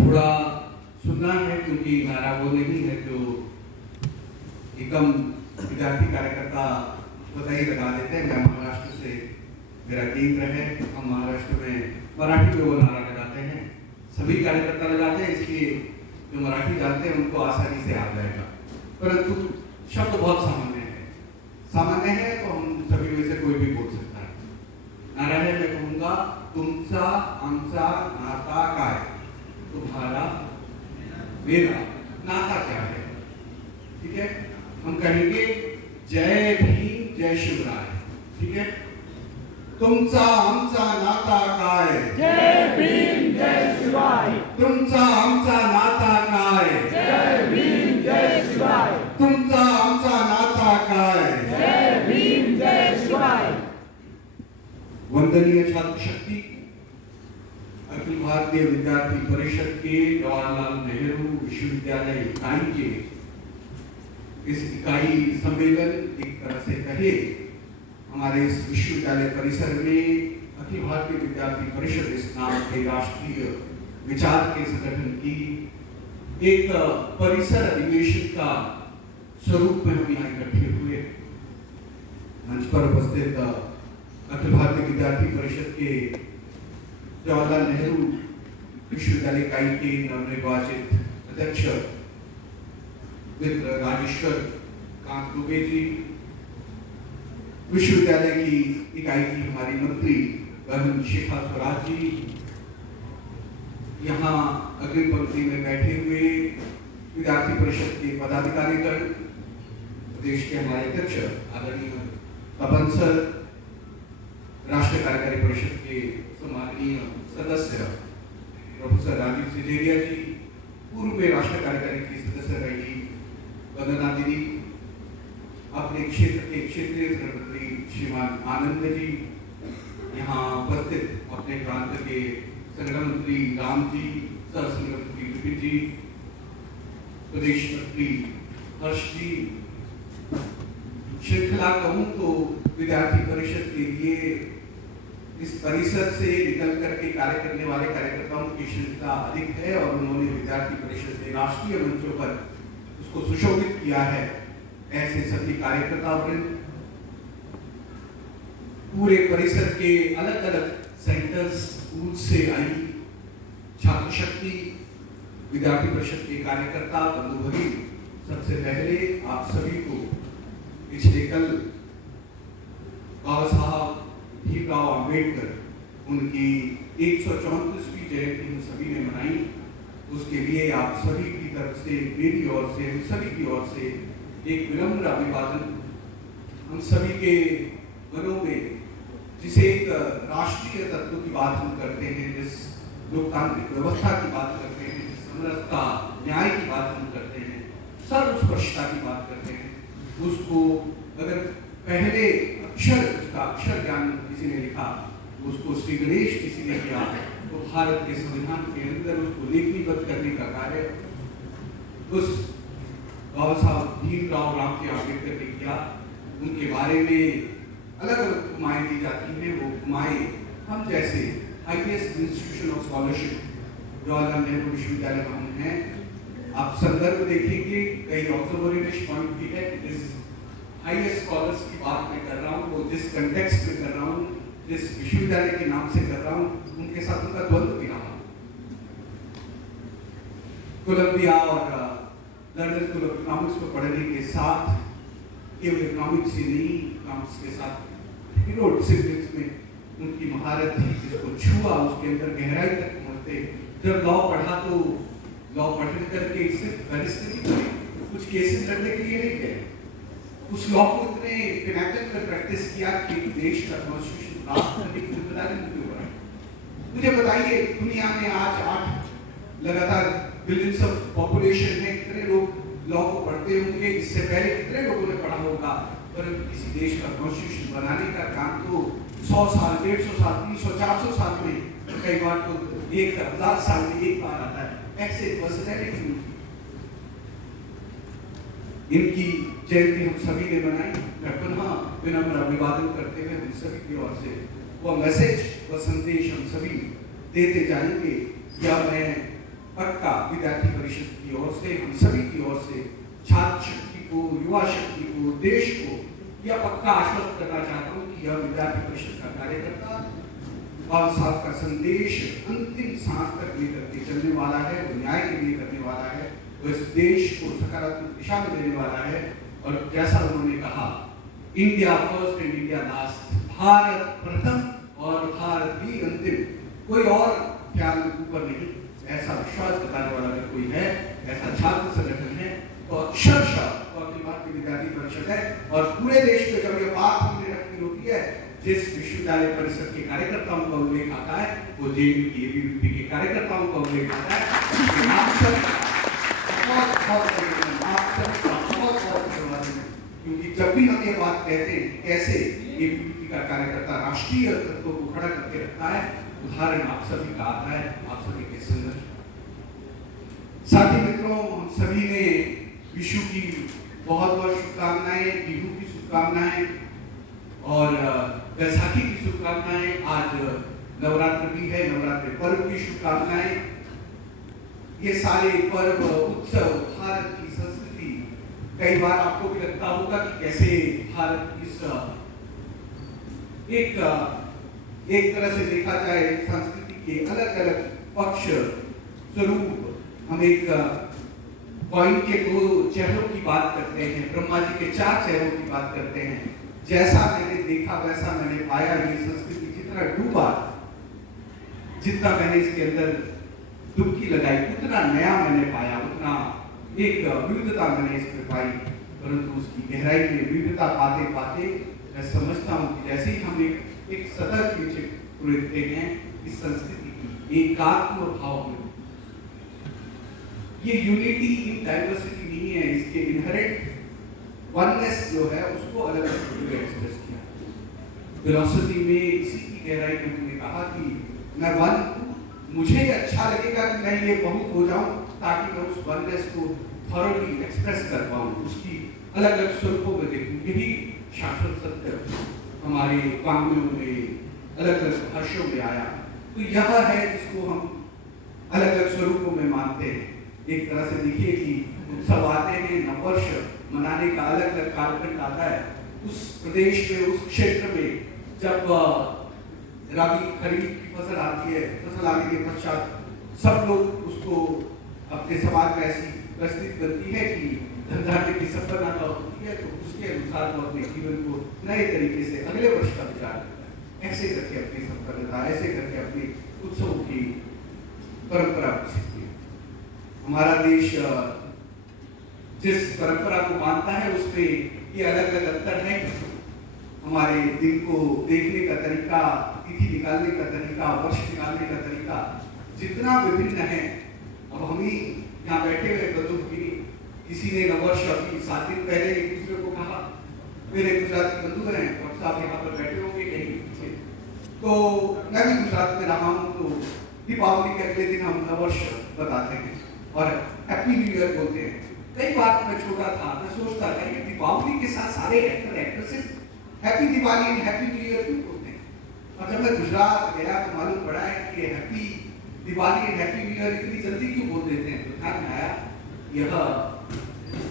थोड़ा सुनना है, क्योंकि नारा वो नहीं है जो एकम विद्यार्थी कार्यकर्ता पता ही लगा देते हैं। मैं महाराष्ट्र से, मेरा केंद्र है, हम महाराष्ट्र में मराठी में वो नारा लगाते हैं, सभी कार्यकर्ता लगाते हैं, इसलिए जो मराठी जानते हैं उनको आसानी से आ जाएगा। परंतु शब्द बहुत सामान्य है तो हम सभी में से कोई भी बोल सकता है। नारा है, मैं कहूँगा, तुमचा आमचा नाता काय, तुम्हारा मेरा नाता क्या है। ठीक है, हम कहेंगे जय भीम जय शिवराय। ठीक है, तुमचा आमचा नाता काय, जय भीम जय शिवाय, तुमचा आमचा नाता काय, जय भीम जय शिवाय, तुमचा आमचा नाता काय, जय भीम जय शिवाय। वंदनीय छात्र शक्ति, अखिल भारतीय विद्यार्थी परिषद के जवाहरलाल नेहरू विश्वविद्यालय इकाई के इस इकाई सम्मेलन, एक तरह से कहे हमारे इस विश्वविद्यालय परिसर में अखिल भारतीय विद्यार्थी परिषद इस नाम के राष्ट्रीय विचार के संगठन की एक परिसर अधिवेशन का स्वरूप में हम यहाँ इकट्ठे हुए। मंच पर उपस्थित अखिल भारतीय विद्यार्थी परिषद के जवाहरलाल नेहरू विश्वविद्यालय इकाई के नवनिर्वाचित अध्यक्ष मित्र राजेश्वर कांत दुबे जी, विश्वविद्यालय की इकाई की हमारी मंत्री बहन शिखा स्वराज जी, यहाँ अग्रिम पंक्ति में बैठे हुए विद्यार्थी परिषद के पदाधिकारीगण, प्रदेश के हमारे अध्यक्ष आदरणीय तपन सर, राष्ट्रीय कार्यकारी परिषद के सम्माननीय सदस्य प्रोफेसर राजीव सिजेरिया जी, पूर्व में राष्ट्रीय कार्यकारी की सदस्य रही वंदना दीदी, अपने क्षेत्र के क्षेत्रीय मंत्री श्रीमान आनंद जी, यहाँ उपस्थित अपने प्रांत के संगठन मंत्री राम जी, सह संगठन मंत्री विपिन जी, प्रदेश मंत्री हर्ष जी। श्रृंखला कहूँ तो विद्यार्थी परिषद के लिए इस परिसर से निकल करके कार्य करने वाले कार्यकर्ताओं की श्रृंखला अधिक है और उन्होंने विद्यार्थी परिषद के राष्ट्रीय मंचों पर उसको सुशोभित किया है। ऐसे सभी कार्यकर्ता वृंद, पूरे परिसर के अलग अलग सेंटर्स, स्कूल से आई छात्र शक्ति, विद्यार्थी परिषद के कार्यकर्ता बंधु भगिनी, सबसे पहले आप सभी को पिछले कल बाबा साहब भीमराव अंबेडकर उनकी 134वीं जयंती हम सभी ने मनाई। उसके लिए आप सभी की तरफ से, मेरी ओर से, हम सभी की ओर से एक विनम्र अभिवादन। हम सभी के मनों में जिसे एक राष्ट्रीय तत्व की बात हम करते हैं, जिस लोकतांत्रिक व्यवस्था की बात करते हैं, जिस समरसता न्याय की बात हम करते हैं, सर्वस्पर्शिता की बात करते हैं, उसको अगर पहले उसका अक्षर ज्ञान किसी ने लिखा, उसको श्री गणेश किसी ने किया, तो भारत के संविधान के अंदर उसको लिपिबद्ध करने का कार्य उस बाबा साहब भीमराव रामजी आंबेडकर ने किया। उनके बारे में अलग अलग उपमाएं दी जाती हैं। वो उपमाएं हम जैसे highest institution of scholarship Jawaharlal Nehru विश्वविद्यालय में हम हैं। आप संदर्भ देखेंगे, कई ऑब्जर्वेटिव पॉइंट भी है कि जिस हाईएस्ट स्कॉलर्स की बात मैं कर रहा हूँ, वो जिस कंटेक्स्ट में कर रहा हूँ, जिस विश्वविद्यालय के नाम से कर रहा हूँ, उनके साथ उनका द्वंद्व भी रहा। कोलंबिया और लंदन स्कूल ऑफ इकोनॉमिक्स को पढ़ने के साथ केवल इकोनॉमिक्स ही नहीं, इकोनॉमिक्स के साथ डिसिप्लिन्स में उनकी महारत थी, जिसको छुआ उसके अंदर गहराई तक पहुंचते। जब लॉ पढ़ा तो लॉ पढ़ने करके सिर्फ बैरिस्टर नहीं बने, कुछ केसेस लड़ने के लिए नहीं गए। उस लॉ को इतने पिनाकल पर प्रैक्टिस किया कि देश का कॉन्स्टिट्यूशन प्राप्त करने की जिम्मेदारी उनके ऊपर है। मुझे बताइए, दुनिया में आज 8 लगातार बिलियंस ऑफ पॉपुलेशन है, कितने लोग लॉ को पढ़ते होंगे? इससे पहले कितने लोगों ने पढ़ा होगा? परंतु किसी देश का कॉन्स्टिट्यूशन बनाने का काम तो 100 साल, 150 साल, 300, 400 साल में, कई बार तो 1000 साल में एक बार आता है। ऐसे पर्सनैलिटी इनकी जयंती हम सभी ने मनाई। मैं पुनः विनम्र अभिवादन करते हुए हम सभी की ओर से वो मैसेज, वो संदेश हम सभी देते जाएंगे। या मैं पक्का विद्यार्थी परिषद की ओर से, हम सभी की ओर से छात्र शक्ति को, युवा शक्ति को, देश को यह पक्का आश्वस्त करना चाहता हूँ कि यह विद्यार्थी परिषद का कार्यकर्ता बाबा साहब का संदेश अंतिम सांस तक लेकर के चलने वाला है, वो न्याय के लिए करने वाला है, वो इस देश को सकारात्मक दिशा में देने वाला है। और जैसा उन्होंने कहा, India first and India last, Bharat प्रथम और भारत ही अंतिम, कोई और ख्याल ऊपर नहीं, ऐसा विश्वास बताने वाला अगर कोई है, ऐसा छात्र संगठन है तो अक्षरशः तो अखिल भारतीय विद्यार्थी परिषद है। और पूरे देश में जब यह बात हमने रखनी होती है, जिस विश्वविद्यालय परिषद के कार्यकर्ताओं का उल्लेख आता है वो जेएनयू की एबीवीपी के कार्यकर्ताओं का उल्लेख आता है। आप सब बहुत धन्यवाद, क्योंकि जब भी हम ये बात कहते हैं कैसे एबीवीपी का कार्यकर्ता राष्ट्रीय तत्वों को खड़ा करके रखता है, उदाहरण आप सभी का आता है, आप सभी के संघर्ष। साथी मित्रों, हम सभी ने विशु की बहुत बहुत शुभकामनाएं, बिहू की शुभकामनाएं और बैसाखी की शुभकामनाएं। आज नवरात्र भी है, नवरात्र पर्व की शुभकामनाएं। ये सारे पर्व, उत्सव, भारत की संस्कृति, कई बार आपको भी लगता होगा कि कैसे भारत इस एक तरह से देखा जाए संस्कृति के अलग अलग पक्ष स्वरूप, हम एक कॉइन के दो चेहरों की बात करते हैं, ब्रह्मा जी के 4 चेहरों की बात करते हैं। जैसा मैंने देखा वैसा मैंने पाया, ये संस्कृति जितना डूबा, जितना मैंने इसके अंदर डुबकी लगाई, उतना नया मैंने पाया, उतना एक विविधता मैंने इसमें पाई। परंतु उसकी गहराई में विविधता पाते पाते मैं समझता हूँ कि जैसे ही हम एक सतह के नीचे उड़ते हैं, इस संस्कृति की एकात्म भाव में, ये यूनिटी इन डाइवर्सिटी नहीं है, इसके इनहेरेंट वननेस जो है उसको अलग अलग एक्सप्रेस किया। फिलॉसफी में इसी की गहराई में हमने कहा कि मैं वन हूँ, मुझे अच्छा लगेगा कि मैं ये बहुत हो जाऊं ताकि मैं उस वननेस को थॉरली एक्सप्रेस कर पाऊं, उसकी अलग अलग स्वरूपों में देखूं। यही शाश्वत सत्य हमारे वाङ्मयों में, अलग अलग भाषाओं में आया। तो यह है जिसको हम अलग अलग स्वरूपों में मानते हैं। एक तरह से देखिए कि उत्सव आते हैं, नववर्ष मनाने का अलग अलग कालखंड आता है। उस प्रदेश में, उस क्षेत्र में जब रबी खरीफ की फसल आती है, फसल आने के पश्चात सब लोग उसको अपने समाज में ऐसी परिस्थिति बनती है कि धंधार्थ की संपन्नता होती है, तो उसके अनुसार वो अपने जीवन को नए तरीके से अगले वर्ष का विचार करता है। ऐसे करके अपनी संपन्नता, ऐसे करके अपने उत्सवों की परंपरा सीखती है। हमारा देश जिस परंपरा को मानता है उसमें ये अलग अलग अंतर है। हमारे दिन को देखने का तरीका, तिथि निकालने का तरीका, वर्ष निकालने का तरीका जितना विभिन्न है। अब हम ही यहाँ बैठे हुए बंधु, किसी ने नववर्ष अभी 7 दिन पहले एक दूसरे को कहा, मेरे गुजराती बंधु हैं, डॉक्टर साहब यहाँ पर बैठे होंगे कहीं पीछे, तो मैं भी गुजरात में रहा हूँ, तो दीपावली के अगले दिन हम नववर्ष बताते हैं और हैप्पी न्यू ईयर बोलते हैं। कई बार मैं छोटा था, मैं सोचता था कि दीपावली के साथ सारे actor actresses happy Diwali and happy new year क्यों बोलते हैं। और जब मैं गुजरात गया तो मालूम पड़ा है कि happy Diwali and happy new year इतनी जल्दी क्यों बोल देते हैं। तो ध्यान में आया, यह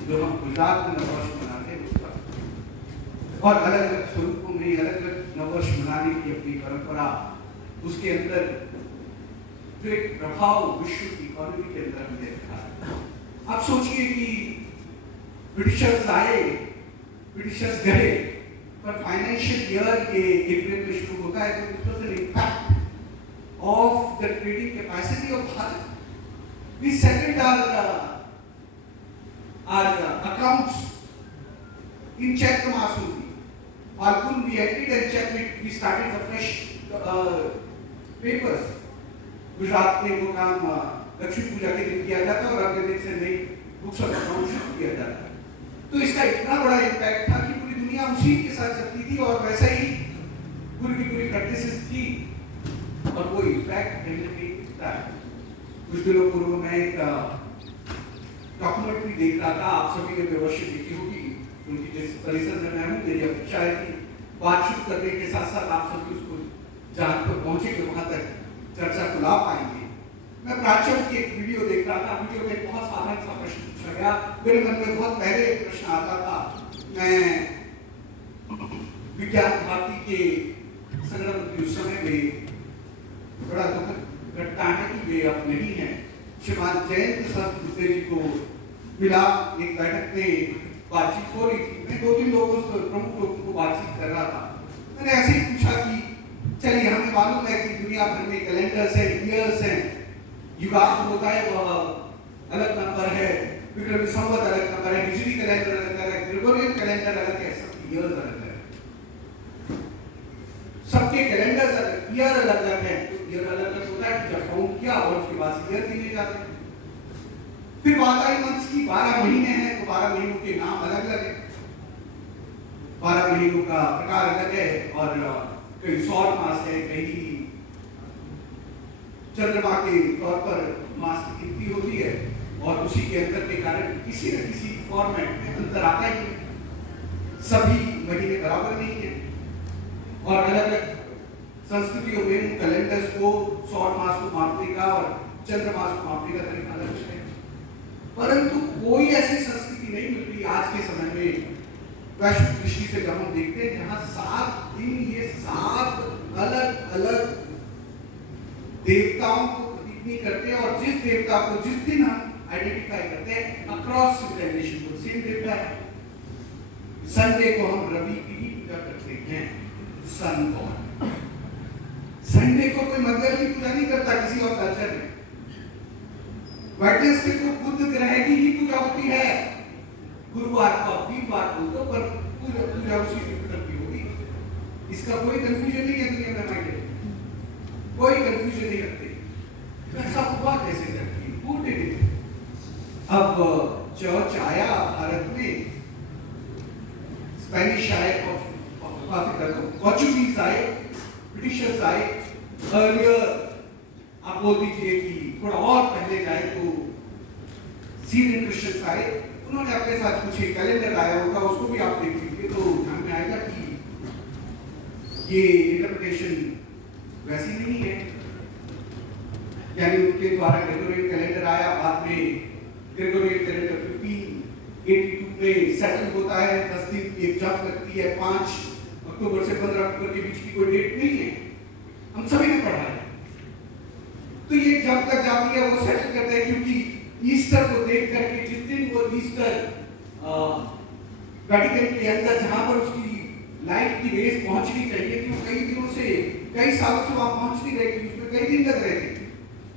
जो हम गुजरात में नववर्ष मनाते हैं उसका और अलग अलग स्वरूपों में अलग अलग नववर्ष मनाने की अपनी परंपरा, उसके अंदर जो एक प्रभाव विश्व की इकोनॉमी के अंदर हमने देखा है। आप सोचिए कि ब्रिटिशर्स आए, ब्रिटिशर्स गए, पर फाइनेंशियल ईयर के अप्रैल में शुरू होता है, तो उसमें से impact of the trading capacity of Bharat. We settled our accounts in Chaitra Masudi. Falgun we ended and checked it. We started the fresh papers. Gujarat में वो काम लक्ष्मी पूजा के दिन किया जाता और अगले दिन से नई बुक्स और अकाउंट शुरू किया जाता है। तो इसका इतना बड़ा इम्पैक्ट था कि पूरी दुनिया उसी के साथ चलती थी और वैसे ही पूरी की पूरी प्रैक्टिसेस थी और वो इम्पैक्ट कहीं ना कहीं दिखता है। कुछ दिनों पूर्व मैं एक डॉक्यूमेंट्री देख रहा था, आप सभी ने अवश्य देखी होगी, उनकी जिस परिसर में मैं हूँ, मेरी अपेक्षा है कि बातचीत करने के साथ साथ आप सभी उसको जहाँ पर पहुँचेंगे वहाँ तक चर्चा को ला पाएंगे। मैं प्राच्यों की एक वीडियो देख रहा था, वीडियो में बहुत साधारण सा प्रश्न पूछा गया। मेरे मन में बहुत पहले एक प्रश्न आता था। मैं विज्ञान भारती के संगठन मंत्री उस समय में बड़ा दुखद घटना है कि वे अब नहीं है। श्रीमान जयंत सहस्त्रबुद्धे जी को मिला, एक बैठक में बातचीत हो रही थी। मैं 2-3 लोगों से, प्रमुख लोगों को बातचीत कर रहा था। मैंने ऐसे ही पूछा कि चलिए, हमें मालूम है कि दुनिया भर में कैलेंडर्स है, ईयर्स हैं, युगांत होता है वह अलग नंबर है, विक्रमी संवत अलग नंबर है, हिजरी कैलेंडर अलग है, ग्रेगोरियन कैलेंडर अलग है, सबके ईयर्स अलग है, सबके कैलेंडर्स अलग, ईयर अलग अलग है। तो ईयर अलग अलग होता है कि जब काउंट किया और उसके बाद ईयर गिने जाते हैं। फिर बात आई मंथ्स की, 12 महीने हैं तो 12 महीनों के नाम अलग अलग है, 12 महीनों का प्रकार अलग है, और कई सौर मास है, कई चंद्रमा के तौर पर मास की गिनती होती है, और उसी के अंतर के कारण किसी न किसी फॉर्मेट में अंतर आता ही है। सभी महीने बराबर नहीं है, और अलग अलग संस्कृतियों में कैलेंडर्स को, सौर मास को मापने का और चंद्रमास को मापने का तरीका अलग है। परंतु कोई ऐसी संस्कृति नहीं मिल रही आज के समय में, वैश्विक दृष्टि से जब हम देखते हैं, जहां 7 दिन, ये 7 अलग अलग देवताओं को प्रतीक नहीं करते, और जिस देवता को जिस दिन हम आइडेंटिफाई करते हैं अक्रॉस सिविलाइजेशन को सेम देवता है। संडे को हम रवि की ही पूजा करते हैं, सन गॉड। संडे को कोई मंगल की पूजा नहीं करता किसी और कल्चर में। वेडनेसडे को बुध ग्रह की ही पूजा होती है, गुरुवार को, वीरवार को, पर पूजा उसी जुपिटर की होगी। इसका कोई कंफ्यूजन नहीं है दुनिया में, माइंड कोई कंफ्यूजन नहीं रखते। ऐसा हुआ कैसे करती है? अब चर्च आया भारत में, स्पेनिश आए, पोर्चुगीज आए, ब्रिटिशर्स आए, आप बोल दीजिए कि थोड़ा और पहले जाए तो सीरियन क्रिश्चियंस आए। उन्होंने अपने साथ कुछ कैलेंडर आया होगा, उसको भी आप देख लीजिए तो ध्यान में आएगा कि ये इंटरप्रिटेशन वैसी नहीं है। यानी उनके द्वारा ग्रेगोरियन कैलेंडर आया, बाद में ग्रेगोरियन कैलेंडर 1582 में सेटल होता है, 10 दिन की एक जंप लगती है, 5 अक्टूबर से 15 अक्टूबर के बीच की कोई डेट नहीं है, हम सभी ने पढ़ा है। तो ये जब तक जाती है वो सेटल करते हैं, क्योंकि ईस्टर को देख करके, जिस दिन वो ईस्टर वेटिकन के अंदर जहां पर उसकी लाइट की रेस पहुंचनी चाहिए थी, वो कई दिनों से, कई सालों से वहां पहुंच नहीं रही थी, उसमें कई दिन लग रहे थे,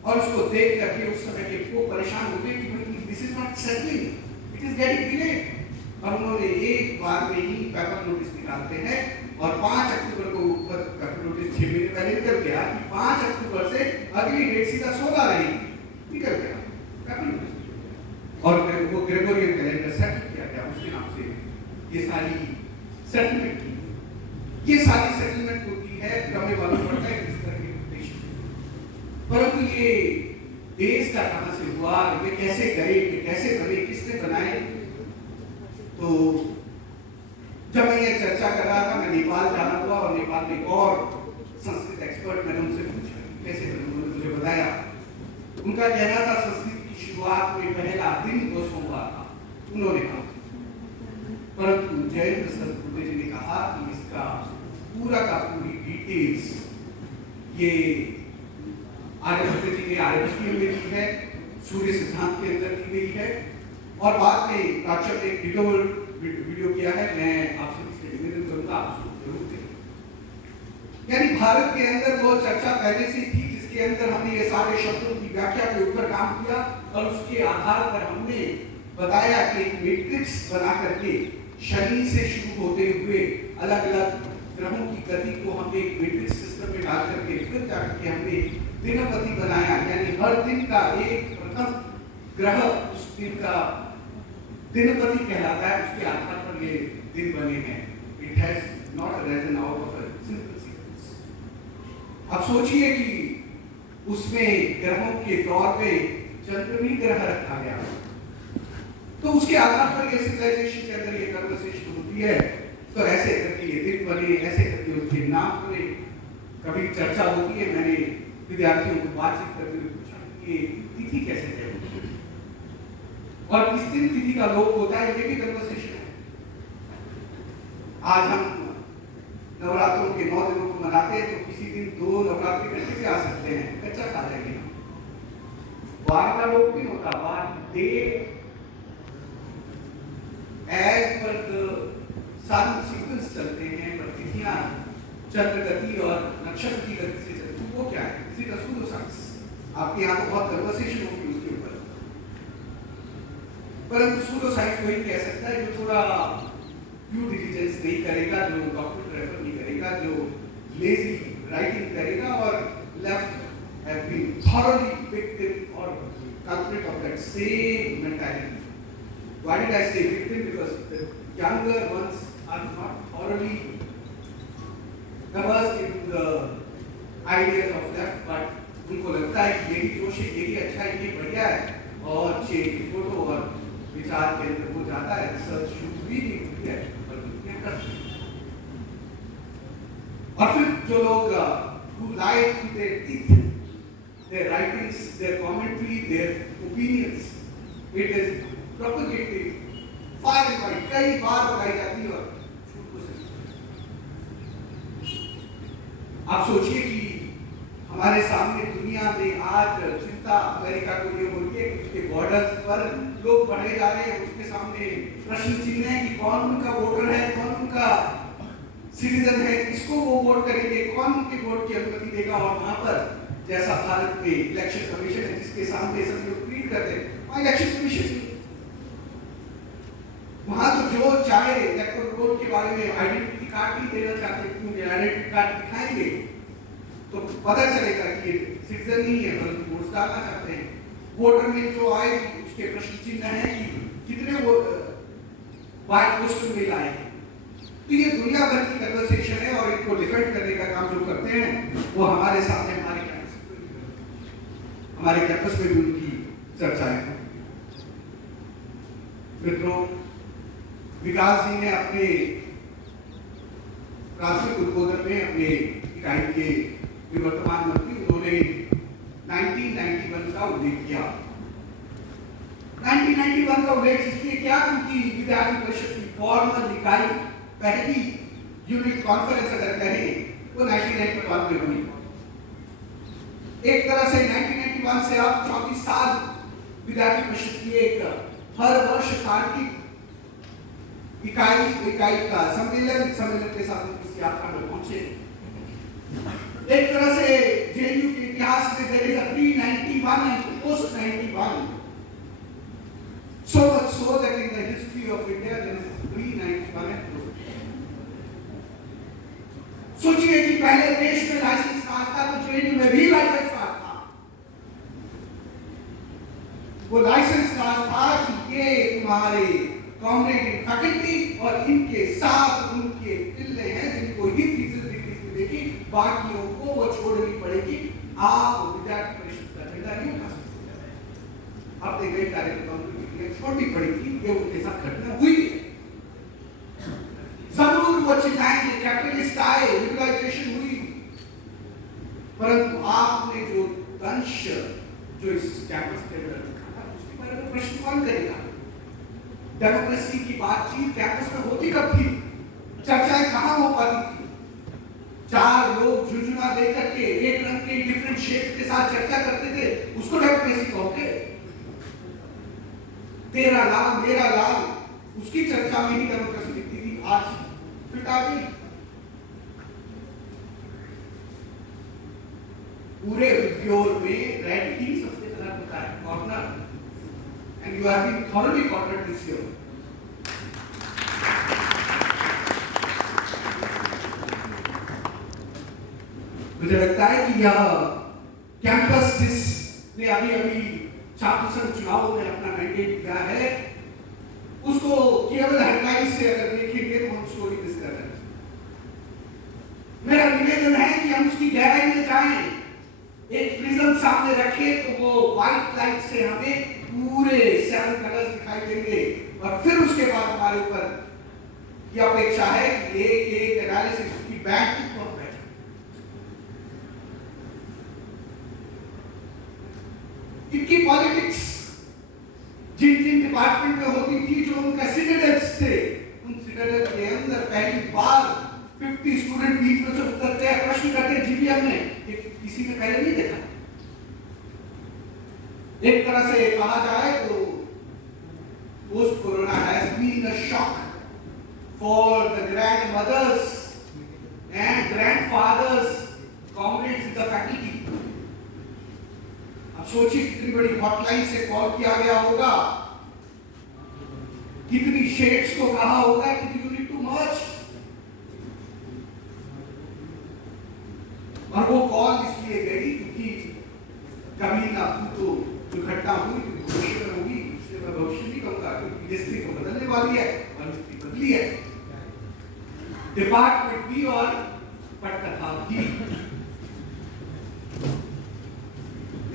और उसको देख करके उस समय के वो परेशान होते कि this is not settling, it is getting delayed. और उन्होंने एक बार में ही पेपर नोटिस निकालते हैं, और 5 अक्टूबर को ऊपर पेपर नोटिस 6 महीने पहले निकल गया कि 5 अक्टूबर से अगली डेट सीधा 16 रहेगी, निकल गया पेपर नोटिस, और वो ग्रेगोरियन कैलेंडर सेटल किया गया उसके नाम से। ये सारी सेटलमेंट की, ये सारी सेटलमेंट होती है, हमें मालूम पड़ता है किस तरह के उद्देश्य। परंतु ये देश का कहां से हुआ, ये कैसे गए, ये कैसे बने, किसने बनाए? तो जब मैं ये चर्चा कर रहा था, मैं नेपाल जाना हुआ, और नेपाल में और संस्कृत एक्सपर्ट, मैंने उनसे पूछा कैसे बने, उन्होंने मुझे बताया। उनका कहना था संस्कृत की शुरुआत में पहला दिन वो सोमवार था, उन्होंने कहा। परंतु जयंत सहस्त्रबुद्धे जी ने कहा कि इसका पूरा का पूरी डिटेल्स ये आर्यभट्ट जी ने आर्यभट्ट में दी है, सूर्य सिद्धांत के अंदर की गई है, और बाद में प्राच्य ने एक वीडियो किया है, मैं आप सभी से निवेदन करूंगा आप उसको जरूर देखें। यानी भारत के अंदर वो चर्चा पहले से थी, जिसके अंदर हमने ये सारे शब्दों की व्याख्या के ऊपर काम किया, और उसके आधार पर हमने बताया कि एक मैट्रिक्स बना करके शनि से शुरू होते हुए अलग अलग ग्रहों की गति को हमने एक मैट्रिक्स सिस्टम में डाल करके फिर जाकर के हमने दिनपति बनाया। यानी हर दिन का एक प्रथम ग्रह उस दिन का दिनपति कहलाता है, उसके आधार पर ये दिन बने हैं। It has not arisen out of a simple sequence. अब सोचिए कि उसमें ग्रहों के तौर पे चंद्रमी ग्रह रखा गया, तो उसके आधार पर ये सिविलाइजेशन के अंदर ये कन्वर्सेशन होती है। तो ऐसे करके ये दिन बने, ऐसे करके उसके नाम बने, कभी चर्चा होती है। मैंने विद्यार्थियों को बातचीत करते हुए पूछा ये तिथि कैसे तय होती है और किस दिन तिथि का लोप होता है, ये भी कन्वर्सेशन है। आज हम नवरात्रों के 9 दिनों को मनाते हैं तो किसी दिन 2 नवरात्रि करके भी आ सकते हैं, कच्चा खा लेंगे हम। वार का लोप नहीं होता, वार डे एज पर सन सीक्वेंस चलते हैं, पर तिथियां चंद्र गति और नक्षत्र की गति से चलती हैं। वो क्या है? इसी का सूडो साइंस। आपके यहाँ तो बहुत कन्वर्सेशन होगी उसके ऊपर, परंतु सूडो साइंस वही कह सकता है जो थोड़ा ड्यू डिलिजेंस नहीं करेगा, जो डॉक्यूमेंट रेफर नहीं करेगा, जो लेजी राइटिंग करेगा और left have been thoroughly victim और culprit of that same mentality. Why did I say victim? Because the younger ones are not thoroughly versed in the ideas of left, but उनको लगता है कि यही जोश है, यही अच्छा है, ये बढ़िया है, और चेंज फोटो और विचार के अंदर वो जाता है, रिसर्च शुरू भी नहीं होती है, पर दुनिया करती है। और फिर जो लोग who lie through their teeth, their writings, their commentary, their opinions, it is propagated far and wide, कई बार बताई जाती है और झूठ को सच। आप सोचिए कि हमारे सामने दुनिया में आज चिंता अमेरिका को ये हो रही है कि उसके बॉर्डर्स पर लोग बढ़े जा रहे हैं, उसके सामने प्रश्न चिन्ह है कि कौन उनका वोटर है, कौन उनका सिटीजन है, किसको वो वोट करेंगे, कौन उनके वोट की अनुमति देगा। और वहां पर जैसा भारत में इलेक्शन कमीशन है जिसके सामने सब लोग ट्वीट करते हैं, वहां इलेक्शन कमीशन वहां तो जो चाहे इलेक्टोरल रोल के बारे में आइडेंटिटी कार्ड भी देना चाहते हैं, क्योंकि आइडेंटिटी कार्ड दिखाएंगे तो पता चलेगा कि ये सिटीजन नहीं है, बल्कि वोट डालना चाहते हैं। वोटर में जो आए उसके प्रश्न चिन्ह है कि कितने वो बाय पोस्ट में लाएंगे। तो ये दुनिया भर की कन्वर्सेशन है और इनको डिफेंड करने का काम जो करते हैं वो हमारे सामने हमारे कैंपस में भी उनकी चर्चाएं हैं। मित्रों, विकास जी ने अपने प्राथमिक उद्बोधन में अपने इकाई के निवर्तमान मंत्री उन्होंने 1991 का उल्लेख किया। 1991 का उल्लेख इसलिए किया क्योंकि विद्यार्थी परिषद की फॉर्मल इकाई पहली यूनिट कॉन्फ्रेंस अगर कहें वो 1991 में हुई। एक तरह से 1991 से अब 34 साल विद्यार्थी परिषद की एक हर वर्ष तार्किक इकाई का सम्मेलन के साथ इस यात्रा में पहुंचे। एक तरह से जेएनयू के इतिहास में there is a pre-91 and post-91, so much so that in the history of India there is pre-91 and post-91। सोचिए कि पहले देश में लाइसेंस राज था तो जेएनयू में भी लाइसेंस राज था। वो लाइसेंस राज था कि ये तुम्हारे कॉमरेड फैकल्टी और इनके साथ उनके पिल्ले हैं जिनको ही तीसरे डिग्री मिलेगी, बाकियों को वो छोड़नी पड़ेगी। आप विद्यार्थी परिषद का झंडा नहीं उठा सकते। आपने कई कार्यक्रमों की छोड़नी पड़ेगी, ये उनके साथ घटना हुई है। जरूर वो चिल्लाएंगे, कैपिटलिस्ट आए, लिबरलाइजेशन हुई, परंतु आपने जो दंश जो इस कैंपस के अंदर दिखा था उसके बारे में प्रश्न कौन करेगा? डेमोक्रेसी की बातचीत कैंपस में होती कब थी? चर्चाएं कहां हो पाती थी? 4 लोग झुंझुना देकर के एक रंग के डिफरेंट शेड्स के साथ चर्चा करते थे, उसको डेमोक्रेसी कहोगे? तेरा लाल मेरा लाल, उसकी चर्चा में ही डेमोक्रेसी दिखती थी। आज फिट आ गई। पूरे विद्योर में रेड ही सबसे गलत होता है, corner, and you have been thoroughly cornered this year। मुझे लगता है कि यह कैंपस जिसने अभी छात्र संघ चुनाव में अपना मैंडेट दिया है, उसको केवल हेडलाइन से अगर देखेंगे तो हम स्टोरी मिस कर रहे हैं। मेरा निवेदन है कि हम उसकी गहराई में जाएं, एक प्रिज्म सामने रखें तो वो व्हाइट लाइट से हमें पूरे 7 कलर्स दिखाई देंगे और फिर उसके बाद हमारे ऊपर यह अपेक्षा है कि एक एनालिसिस की बैक पर बैठे। इनकी पॉलिटिक्स जिन जिन डिपार्टमेंट में होती थी, जो उनका सिटाडेल्स थे, उन सिटाडेल के अंदर पहली बार 50 स्टूडेंट बीच में से उतरते हैं, प्रश्न करते हैं। जीबीएम ने किसी ने पहले नहीं देखा। एक तरह से कहा जाए तो post corona has been a shock for the grandmothers and grandfathers comrades in the faculty. अब सोचिए कितनी बड़ी हॉटलाइन से कॉल किया गया होगा, कितनी शेड्स को कहा होगा कि यू नीड टू मच, और वो कॉल इसलिए गई क्योंकि कभी ना तो जो घटना हुई भविष्य में होगी, इसलिए मैं भविष्य नहीं कहूंगा क्योंकि हिस्ट्री को बदलने वाली है और हिस्ट्री बदली है, डिपार्टमेंट भी और पटकथा भी।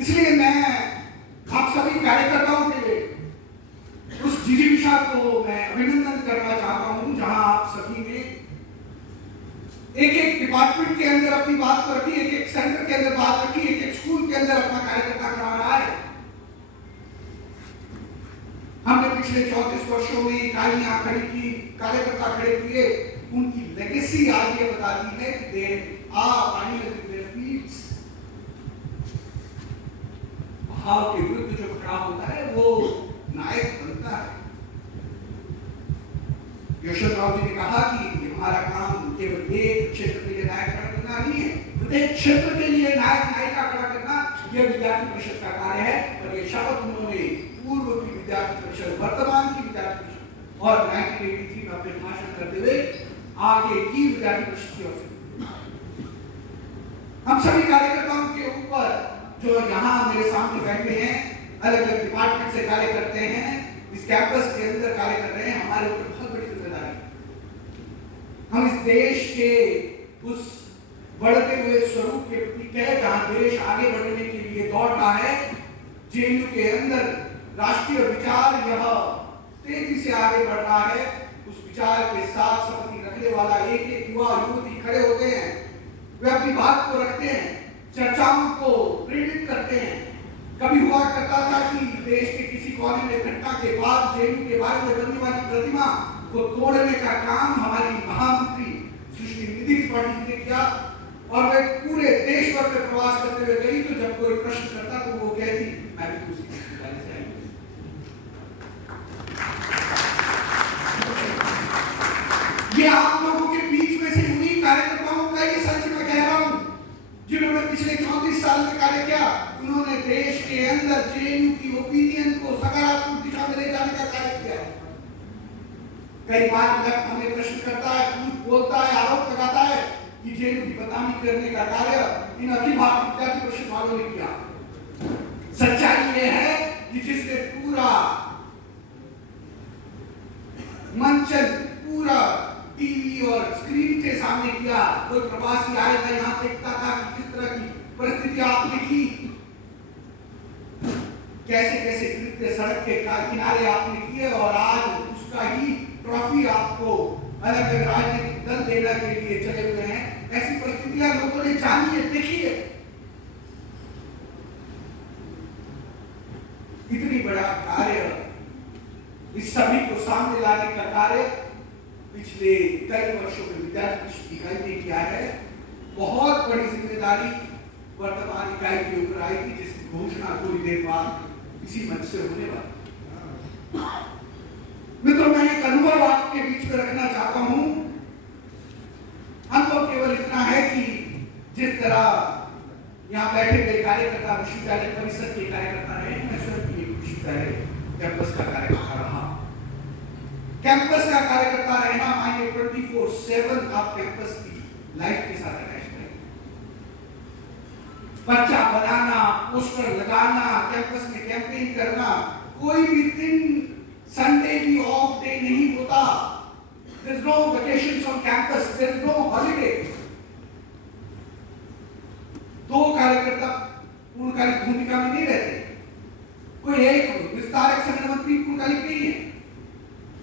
इसलिए मैं आप सभी कार्यकर्ताओं के लिए उस जिजीविषा को मैं अभिनंदन करना चाहता हूं, जहां आप सभी ने एक एक डिपार्टमेंट के अंदर अपनी बात को रखी, एक एक सेंटर के अंदर बात रखी, एक एक स्कूल के अंदर अपना कार्यकर्ता करा रहा है। हमने पिछले 34 वर्षों में इकाइयां खड़ी की, कार्यकर्ता खड़े किए, उनकी लेगेसी आज ये बता दी है कि they are finally their fields. भाव के विरुद्ध जो खड़ा होता है वो नायक बनता है। यशवंतराव जी ने कहा कि हमारा काम केवल एक क्षेत्र के लिए नायक खड़ा करना नहीं है, प्रत्येक क्षेत्र के लिए नायक नायिका खड़ा करना यह विद्यार्थी परिषद का कार्य है। और ये शपथ उन्होंने पूर्व की विद्यार्थी परिषद, वर्तमान की विद्यार्थी परिषद और 1983 में अपने भाषण करते हुए आगे की विद्यार्थी परिषद की ओर से हम सभी कार्यकर्ताओं के ऊपर जो यहाँ मेरे सामने बैठे हैं, अलग अलग डिपार्टमेंट से कार्य करते हैं, इस कैंपस के अंदर कार्य कर रहे हैं, हमारे ऊपर बहुत बड़ी जिम्मेदारी है। हम इस देश के उस बढ़ते हुए स्वरूप के प्रतीक है, जहां देश आगे बढ़ने के लिए दौड़ रहा है। जेएनयू के अंदर राष्ट्रीय विचार यह तेजी से आगे बढ़ रहा है। उस विचार के साथ संगति रखने वाला एक एक युवा युवती खड़े होते हैं, वे अपनी बात को रखते हैं, चर्चाओं को प्रेरित करते हैं। कभी हुआ करता था कि देश के किसी कोने में घटना के बाद जेएनयू के बारे में बनने वाली प्रतिमा को तोड़ने का काम हमारी महामंत्री सुश्री निधि त्रिपाठी जी ने किया, और वे पूरे देश भर में प्रवास करते हुए गई। तो जब कोई प्रश्न करता तो वो कहती मैं भी उसी से आई। ये आप लोगों के बीच में से उन्हीं कार्यकर्ताओं का ही सच मैं कह रहा हूं, जिन्होंने पिछले 34 साल में कार्य किया। उन्होंने देश के अंदर जेएनयू की ओपिनियन को सकारात्मक दिशा में ले जाने का कार्य किया। कई बार हमें प्रश्न करता है, बोलता है, आरोप लगाता है कि जेएनयू की बदनामी करने का कार्य इन अखिल भारतीय विद्यार्थी परिषद वालों ने किया। सच्चाई ये है कि जिसने पूरा मंचन पूरा टीवी और स्क्रीन के सामने किया, कोई प्रवासी आएगा यहाँ देखता था कि किस तरह की परिस्थिति आपने की, कैसे कैसे कृत्य सड़क के किनारे आपने किए, और आज उसका ही ट्रॉफी आपको अलग अलग राजनीतिक दल देने के लिए चले हुए हैं। ऐसी परिस्थितियां लोगों ने जानी है, देखी है। इतनी बड़ा कार्य, इस सभी को सामने लाने का कार्य पिछले कई वर्षों में विद्यार्थी परिषद इकाई ने किया है। बहुत बड़ी जिम्मेदारी वर्तमान इकाई के ऊपर आई थी, जिसकी घोषणा थोड़ी देर बाद इसी मंच से होने वाली। मित्रों, मैं एक अनुभव आपके बीच में रखना चाहता हूं। अनुभव केवल इतना है कि जिस तरह यहाँ बैठे हुए कार्यकर्ता विश्वविद्यालय परिषद के कार्यकर्ता रहे, मैं स्वयं भी विश्वविद्यालय कैंपस का कार्यकर्ता रहा। कैंपस का कार्यकर्ता रहना मायने 24/7 आप कैंपस की लाइफ के साथ अटैच रहेंगे। पर्चा बनाना, पोस्टर लगाना, कैंपस में कैंपेन करना, कोई भी दिन संडे भी ऑफ डे नहीं होता। There is no vacations on campus, there is no holiday. दो कार्यकर्ता पूर्णकालिक भूमिका में नहीं रहते। कोई एक विस्तारक संगठन मंत्री पूर्णकालिक नहीं है,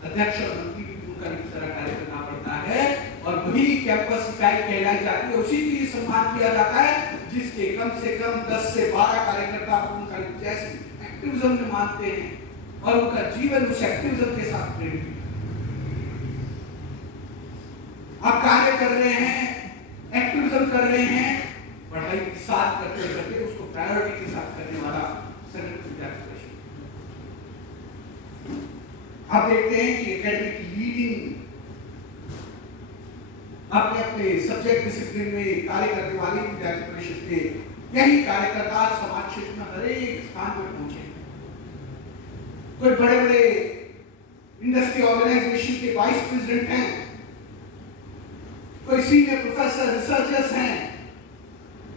अध्यक्ष और मंत्री भी पूर्णकालिक की तरह कार्य करना पड़ता है, और वही कैंपस इकाई कहलाई जाती है। उसी के लिए सम्मान किया जाता है जिसके कम से कम 10 से 12 कार्यकर्ता पूर्णकालिक जैसे एक्टिविज्म में मानते हैं और उनका जीवन उस एक्टिविज्म के साथ प्रेरित है। आप कार्य कर रहे हैं, एक्टिविज्म कर रहे हैं, पढ़ाई के साथ करते करते उसको प्रायोरिटी के साथ करने वाला संगठन विद्यार्थी परिषद। आप देखते हैं कि एकेडमिक लीडिंग अपने अपने सब्जेक्ट डिसिप्लिन में कार्य करने वाली विद्यार्थी परिषद के यही कार्यकर्ता समाज क्षेत्र में हर एक स्थान पर पहुंचे। कोई बड़े बड़े इंडस्ट्री ऑर्गेनाइजेशन के वाइस प्रेसिडेंट हैं, कोई सीनियर प्रोफेसर रिसर्चर्स हैं,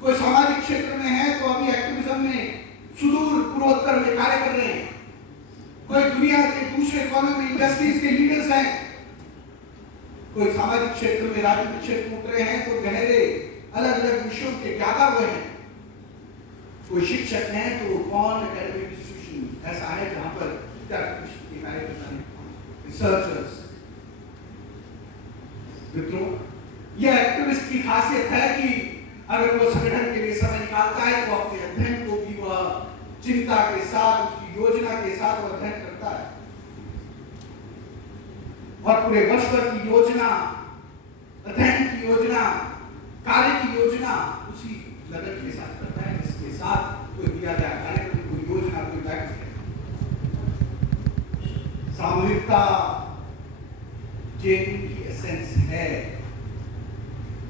कोई सामाजिक क्षेत्र में है तो अभी एक्टिविज्म में सुदूर पूर्वोत्तर में कार्य कर रहे हैं, कोई दुनिया के दूसरे कोने में इंडस्ट्रीज के लीडर्स हैं, कोई सामाजिक क्षेत्र में राजनीतिक क्षेत्र में उतरे हैं, तो गहरे अलग अलग विषयों के ज्ञाता हुए हैं, कोई शिक्षक हैं तो कौन एकेडमिक इंस्टीट्यूशन ऐसा है जहां पर विद्यार्थी कार्य करता है, रिसर्चर्स। मित्रों, यह एक्टिविस्ट की खासियत है कि अगर वो संगठन के लिए समय निकालता है तो अपने अध्ययन को भी वह चिंता के साथ, उसकी योजना के साथ वह अध्ययन करता है और पूरे वर्ष भर की योजना, अध्ययन की योजना, कार्य की योजना उसी लगन के साथ करता है जिसके साथ कोई दिया गया कार्यक्रम, कोई योजना, कोई लक्ष्य है। सामूहिकता जेएनयू की एसेंस है।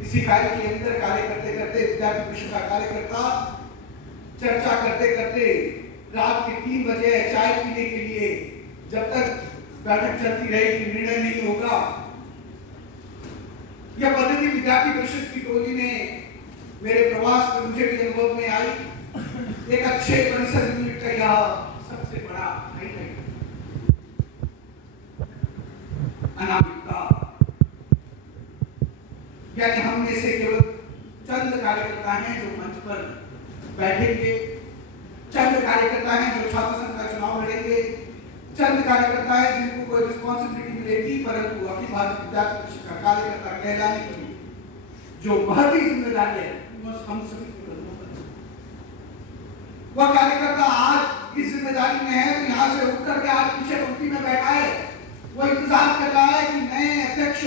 इसी कार्य के अंदर कार्य करते करते विद्यार्थी परिषद का कार्यकर्ता चर्चा करते करते रात के 3 बजे चाय पीने के लिए जब तक बैठक चलती रहेगी, निर्णय नहीं होगा। यह पद्धति विद्यार्थी परिषद की टोली ने मेरे प्रवास में मुझे भी अनुभव में आई। एक अच्छे परिसर यूनिट का यह सबसे बड़ा हाईलाइट है। अनामिकता, यानी हम में से केवल चंद कार्यकर्ता हैं जो मंच पर बैठेंगे, चंद कार्यकर्ता हैं जो छात्र संघ का चुनाव लड़ेंगे, चंद कार्यकर्ता हैं जिनको कोई रिस्पॉन्सिबिलिटी मिलेगी, परंतु अखिल भारतीय विद्यार्थी परिषद का कार्यकर्ता कहलाने की जो महती जिम्मेदारी है हम सभी वह कार्यकर्ता आज इस जिम्मेदारी में है तो यहाँ से उठकर के आज पीछे पंक्ति में बैठा है। वो इंतजार कर रहा है कि नए अध्यक्ष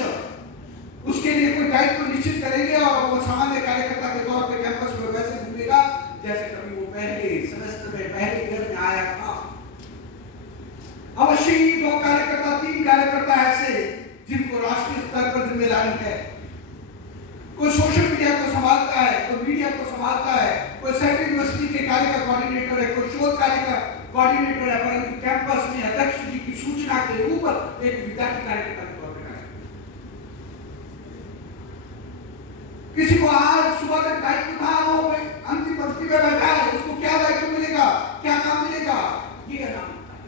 उसके लिए कोई दायित्व निश्चित करेंगे और वो सामान्य कार्यकर्ता के तौर पे कैंपस में वैसे घूमेगा जैसे कभी वो पहले सेमेस्टर में पहले ईयर में आया था। अवश्य ही 2 कार्यकर्ता 3 कार्यकर्ता ऐसे जिनको राष्ट्रीय स्तर पर जिम्मेदारी है। कोई सोशल मीडिया को संभालता है, कोई मीडिया को संभालता है, कोई सेंट्रल यूनिवर्सिटी के कार्य का कोऑर्डिनेटर है, कोई शोध कार्य का कोऑर्डिनेटर है, परंतु कैंपस में अध्यक्ष जी की सूचना के ऊपर एक विद्यार्थी कार्यकर्ता के तौर पर है। किसी को आज सुबह तक दायित्व था, वो अंतिम पंक्ति में बैठा है, उसको क्या दायित्व मिलेगा, क्या काम मिलेगा, ये अनामिकता है।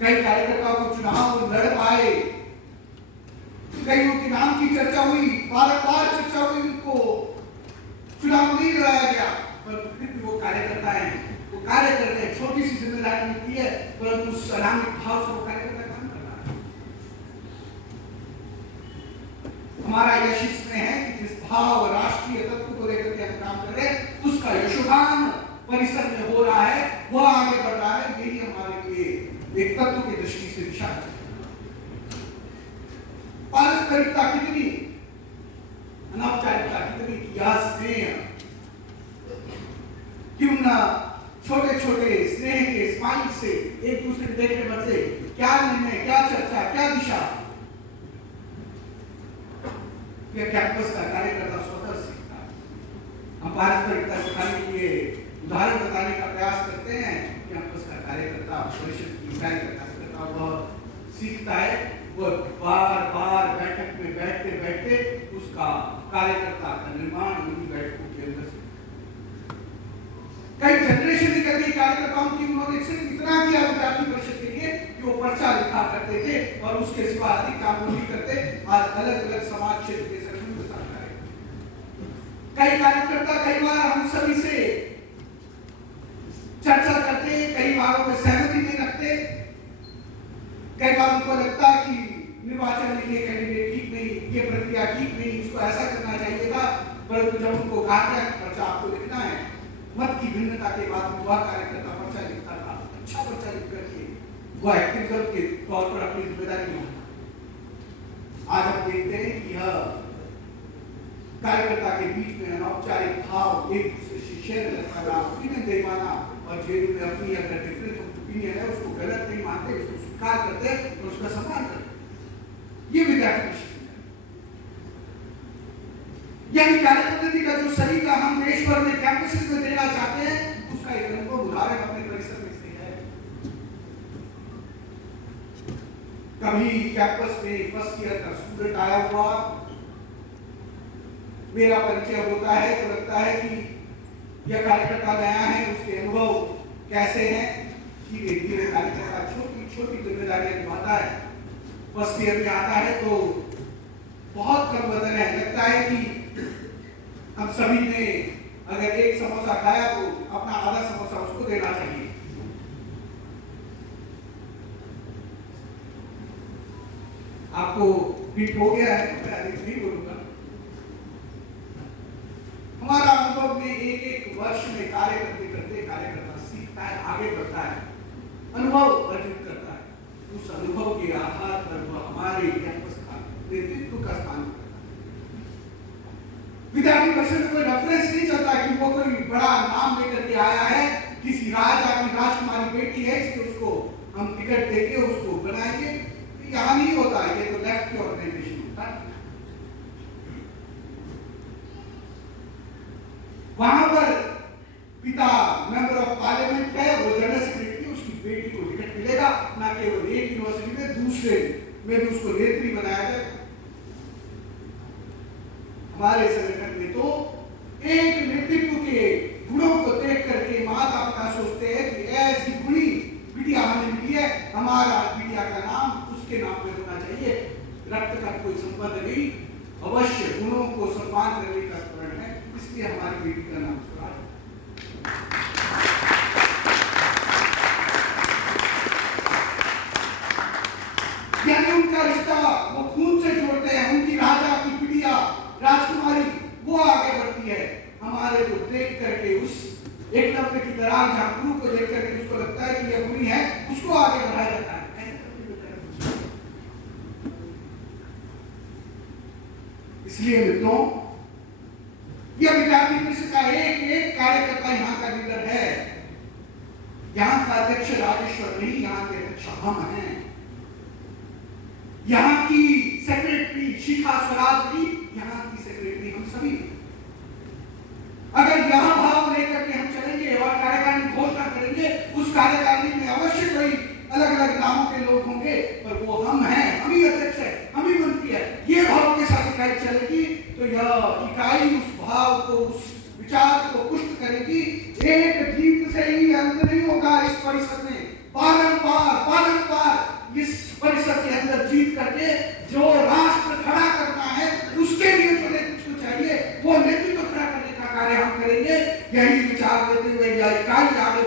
कई कार्यकर्ताओं को चुनाव लड़ पाए, कईयों के नाम की चर्चा हुई, बार-बार चर्चा हुई, उनको चुनाव नहीं लड़ाया गया, पर फिर भी वो कार्यकर्ता है, वो कार्य कर रहे हैं। छोटी सी जिम्मेदारी मिलती है परंतु उस अनामिक भाव से वो कार्यकर्ता काम कर रहा है। हमारा यश इसमें है कि जिस भाव राष्ट्रीय तत्व को लेकर के हम काम कर रहे हैं उसका यशोगान परिसर में हो रहा है, वह आगे बढ़ रहा है। यही हमारे लिए एक तत्व की दृष्टि से दिशा है। पारस्परिकता कितनी, अनौपचारिकता कितनी, स्नेह, क्यों ना छोटे छोटे स्नेह के स्माइल से एक दूसरे को देखने पर से क्या निर्णय, क्या चर्चा, क्या दिशा, यह कैंपस का कार्यकर्ता स्वतः सीखता है। हम पारस्परिकता सिखाने के लिए उदाहरण बताने का प्रयास करते हैं। कैंपस का कार्यकर्ता, परिषद की इकाई का कार्यकर्ता वह सीखता है, वो बार बार बैठक में बैठते बैठते उसका कार्यकर्ता का निर्माण उन्हीं बैठकों के अंदर से। कई जनरेशन निकल गई कार्यकर्ताओं की, उन्होंने सिर्फ इतना किया विद्यार्थी परिषद के लिए कि वो पर्चा लिखा करते थे और उसके सिवा अधिक काम नहीं करते। आज अलग अलग समाज क्षेत्र के संगठन के साथ कार्य। कई कार्यकर्ता कई बार हम सभी से चर्चा करते, कई बारों में सहमति नहीं रखते, कई बार उनको लगता है कि निर्वाचन में ये कैंडिडेट ठीक नहीं, ये प्रक्रिया ठीक नहीं, इसको ऐसा करना चाहिए था, परंतु जब उनको कहा गया कि पर्चा आपको लिखना है मत की भिन्नता के बाद वह कार्यकर्ता पर्चा लिखता था, अच्छा पर्चा लिख करके वह एक्टिविज्म के तौर पर अपनी जिम्मेदारी निभाता। आज हम देखते हैं कि यह कार्यकर्ता के बीच में अनौपचारिक भाव, एक दूसरे से शेयर करना, ओपिनियन दे पाना, और जेल में अपनी अगर डिफरेंस ऑफ ओपिनियन है उसको गलत नहीं मानते, उसको स्वीकार करते और उसका सम्मान करते। ये विद्यार्थी परिषद यानी कार्यपद्धति का जो सलीका हम देश भर में कैंपसेस में देना चाहते हैं, उसका एक अनुभव उदाहरण अपने परिसर में से है। कभी कैंपस में फर्स्ट ईयर का स्टूडेंट आया हुआ, मेरा परिचय होता है तो लगता है कि यह कार्यकर्ता नया है, उसके अनुभव कैसे हैं। धीरे धीरे कार्यकर्ता छोटी छोटी जिम्मेदारियां निभाता है। फर्स्ट ईयर में आता है तो बहुत कम वजन है, लगता है कि हम सभी ने अगर एक समोसा खाया तो अपना आधा समोसा उसको देना चाहिए। आपको फिट हो गया है तो मैं अधिक नहीं बोलूंगा। हमारा अनुभव में एक एक वर्ष में कार्य करते करते कार्यकर्ता सीखता है, आगे बढ़ता है, अनुभव अर्जित करता है। उस अनुभव के आधार पर वह हमारे कैंपस का नेतृत्व का स्थान करता है। विद्यार्थी परिषद में कोई रेफरेंस नहीं चलता कि वो कोई बड़ा नाम लेकर के आया है, किसी राजा की राजकुमारी बेटी है, इसलिए उसको हम टिकट देके उसको बनाएंगे। यहाँ नहीं होता है, ये तो लेफ्ट की ऑर्गेनाइजेशन होता है। वहां पर पिता मेंबर ऑफ पार्लियामेंट है, वो जनरल सेक्रेटरी, उसकी बेटी को टिकट मिलेगा, ना केवल एक यूनिवर्सिटी में, दूसरे में भी उसको नेत्री बनाया जाए। हमारे संगठन में तो एक नेतृत्व के गुणों को देख करके माता पिता सोचते हैं कि ऐसी गुणी बिटिया हमें मिली है, हमारा बिटिया का नाम उसके नाम पे होना चाहिए। रक्त का कोई संबंध नहीं, अवश्य गुणों को सम्मान करने का स्मरण है, इसलिए हमारी बेटी का नाम स्वराज। यानी उनका रिश्ता वो खून से जोड़ते हैं, उनकी राजा की बिटिया राजकुमारी वो आगे बढ़ती है। हमारे को देख करके उस एकलव्य की तरह जहां गुरु को देख करके उसको लगता है कि यह गुणी है, उसको आगे बढ़ाया जाता है। इसलिए मित्रों, यह विद्यार्थी परिषद का एक एक कार्यकर्ता यहाँ का लीडर है। यहाँ का अध्यक्ष राजेश्वर नहीं, यहाँ के अध्यक्ष हम हैं। यहाँ की सेक्रेटरी शिखा स्वराज जी, यहाँ की सेक्रेटरी हम सभी। अगर यह भाव लेकर के हम चलेंगे और कार्यकारिणी घोषणा करेंगे, उस कार्यकारिणी में अवश्य कोई अलग अलग नामों के लोग होंगे, पर वो हम हैं, हम ही अध्यक्ष है, हम ही मंत्री है। ये भाव के साथ इकाई चलेगी तो यह इकाई उस भाव को, उस विचार को पुष्ट करेगी। एक जीत से ही अंत नहीं होगा इस परिषद में, बारंबार इस परिषद के अंदर जीत करके जो राष्ट्र खड़ा करना है, उसके लिए जो नेतृत्व चाहिए, वो नेतृत्व खड़ा करने का कार्य हम करेंगे। यही विचार देते हुए यह इकाई आगे